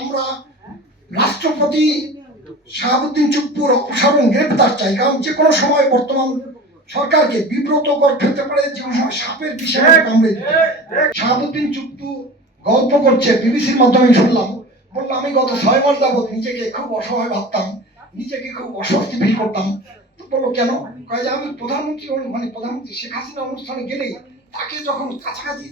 আমরা রাষ্ট্রপতি শাহাবুদ্দিন চুপ্পুর অপসারণ গ্রেপ্তার চাই। কারণ যে কোনো সময় বর্তমান সরকারকে বিব্রত করে ফেলতে পারে যে কোনো সময় সাপের বিষয়ে কামড়ে শাহাবুদ্দিন চুপ্পু গল্প করছে বিবিসির মাধ্যমে শুনলাম। বলল আমি গত ছয় মাস যাবত নিজেকে খুব অসহায় ভাবতাম নিজেকে খুব অস্বস্তি ফিল করতাম। বলল কেন? কয় যে আমি প্রধানমন্ত্রী মানে প্রধানমন্ত্রী শেখ হাসিনা অনুষ্ঠানে গেলেই তাকে যখন কাছাকাছি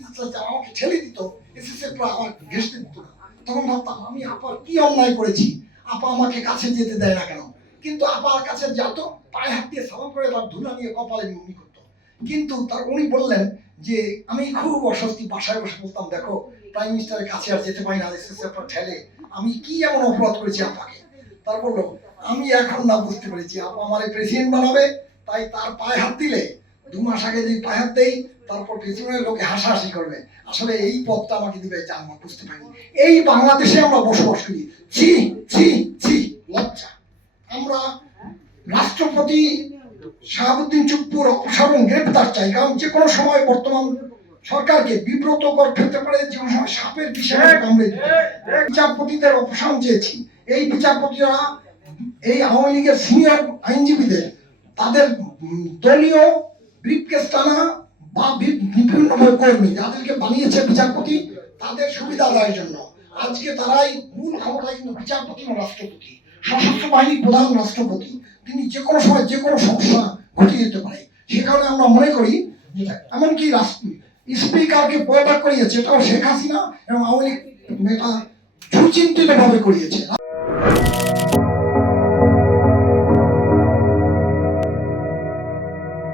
আমাকে ঠেলে দিত। এসএসএফ আমার ঘেসতে দিত না। তখন ভাবতাম, আমি আপার কি অন্যায় করেছি? আপা আমাকে কাছে যেতে দেয় না কেন? কিন্তু আপার কাছে যেত পায়ে হাত দিয়ে সালাম করে, তার ধুলা নিয়ে কপালে মুনি করতো। কিন্তু তার উনি বললেন যে, আমি খুব অস্বস্তি বাসায় বসে বলতাম, দেখো প্রাইম মিনিস্টারের কাছে আর যেতে পারি না ঠেলে। আমি কি এমন অপরাধ করেছি আপাকে? তার বলল, আমি এখন না বুঝতে পেরেছি, আপা আমার প্রেসিডেন্ট বানাবে, তাই তার পায়ে হাত দিলে, দু মাস আগে যদি পায়ে হাত দেই তারপর পেছনের লোকে হাসাহাসি করবে। আসলে এই পথটা আমাকে দিবে যা আমরা বুঝতে পারি এই বাংলাদেশে আমরা বসবাস করি। ছি ছি ছি লজ্জা। আমরা রাষ্ট্রপতি শাহাবুদ্দিন চুপ্পুর অপসারণ গ্রেপ্তার চাই কারণ যে কোনো সময় বর্তমান সরকারকে বিব্রত করে ফেলতে পারে যে কোনো সময় সাপের বিষয়ে কামড়ে বিচারপতিদের অপসারণ চেয়েছি। এই বিচারপতিরা এই আওয়ামী লীগের সিনিয়র আইনজীবীদের তাদের দলীয় ব্রিফকেস টানা বা বি- বিভিন্নভাবে কর্মী যাদেরকে বানিয়েছে বিচারপতি, তাদের সুবিধা দেওয়ার জন্য। আজকে তারাই মূল ক্ষমতায় কিন্তু বিচারপতি ও রাষ্ট্রপতি, সশস্ত্র বাহিনীর প্রধান রাষ্ট্রপতি। তিনি যে কোনো সময়, যে কোনো সমস্যা ঘটিয়ে দিতে পারে। সে কারণে আমরা মনে করি এমনকি স্পিকারকে পদত্যাগ করিয়েছে, এটাও শেখ হাসিনা এবং আওয়ামী লীগ নেতা সুচিন্তিত ভাবে করিয়েছে।